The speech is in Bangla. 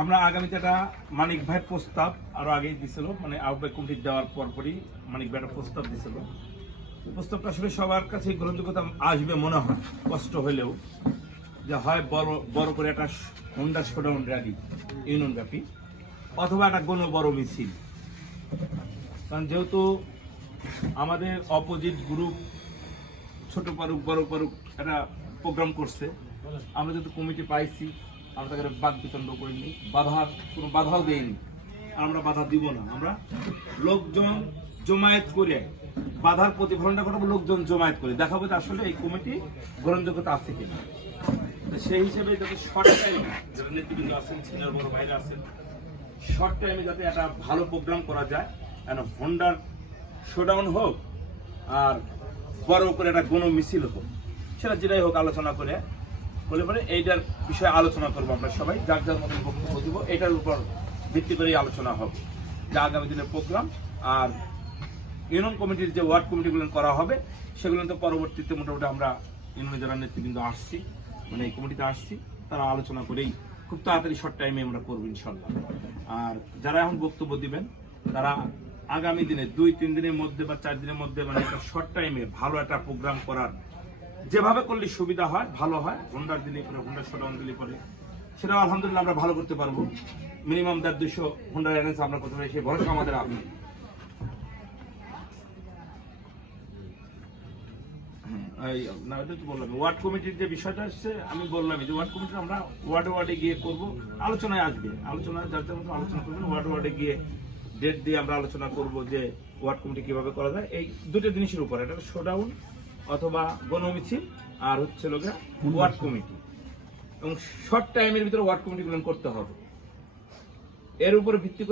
আমরা আগামীতে একটা মানিক ভাই প্রস্তাব আরো আগেই দিছিল, মানে আহ্বায়ক কমিটি দেওয়ার পরপরই মানিক ভাই একটা প্রস্তাব দিছিল। প্রস্তাবটা আসলে সবার কাছে গ্রহণযোগ্যতা আসবে মনে হয়, কষ্ট হলেও, যে হয় বড় করে একটা হোন্ডা শোডাউন র্যালি ইউনিয়ন ব্যাপী, অথবা একটা বড় মিছিল। কারণ যেহেতু আমাদের অপোজিট গ্রুপ ছোট পারুক বড় পারুক একটা প্রোগ্রাম করছে, আমরা যেহেতু কমিটি পাইছি, আমরা তাকে বাদ বিতণ্ড করিনি, কোনো বাধাও দেয়নি, আমরা বাধা দিব না। আমরা লোকজন জমায়েত করে বাধার প্রতিফলনটা ঘটাবো, লোকজন জমায়েত করে দেখাবো যে আসলে এই কমিটি গ্রহণযোগ্যতা আছে কিনা। সেই হিসেবে যাতে শর্ট টাইমে যারা নেতৃবৃন্দ আছেন, সিনিয়র বড় ভাইরা আছেন, শর্ট টাইমে যাতে একটা ভালো প্রোগ্রাম করা যায়, হোন্ডার শোডাউন হোক আর বড় করে একটা মিছিল হোক, সেটা যেটাই হোক আলোচনা করে বলে পরে এইটার বিষয়ে আলোচনা করবো। আমরা সবাই যার যার মতন বক্তব্য দিব, এটার উপর ভিত্তি করেই আলোচনা হবে যে আগামী দিনের প্রোগ্রাম আর ইউনিয়ন কমিটির যে ওয়ার্ড কমিটিগুলো করা হবে সেগুলো তো পরবর্তীতে মোটামুটি আমরা ইউনিয়নের যারা নেতৃবৃন্দ আসছি, মানে এই কমিটিতে আসছি, তারা আলোচনা করেই খুব তাড়াতাড়ি শর্ট টাইমে আমরা করবো ইনশাল্লাহ। আর যারা এখন বক্তব্য দিবেন তারা আগামী দিনে 2-3 দিনের মধ্যে বা 4 দিনের মধ্যে মানে একটা শর্ট টাইমে ভালো একটা প্রোগ্রাম করার যেভাবে করলে সুবিধা হয়, ভালো হয়, হোন্ডার দিলে পরে হোন্ডা শোডাউন দিলে পরে সেটাও আলহামদুলিল্লাহ আমরা ভালো করতে পারবো। মিনিমাম 150-200 হোন্ডার এনএস আমরা করতে পারি, সেই ভরসা আমাদের আপনি। না, এটা তো বললাম ওয়ার্ড কমিটির যে বিষয়টা আসছে, আমি বললাম যে ওয়ার্ড কমিটি আমরা ওয়ার্ডে গিয়ে করব, আলোচনায় আসবে, আলোচনায় যার যার মতো আলোচনা করবেন, ওয়ার্ডে গিয়ে ডেট দিয়ে আমরা আলোচনা করব যে ওয়ার্ড কমিটি কিভাবে করা যায়। এই দুটো জিনিসের উপর, এটা শোডাউন অথবা গণমিছিল আর হচ্ছে লোকে ওয়ার্ড কমিটি, এবং শর্ট টাইমের ভিতরে ওয়ার্ড কমিটিগুলো করতে হবে। এর উপরে ভিত্তি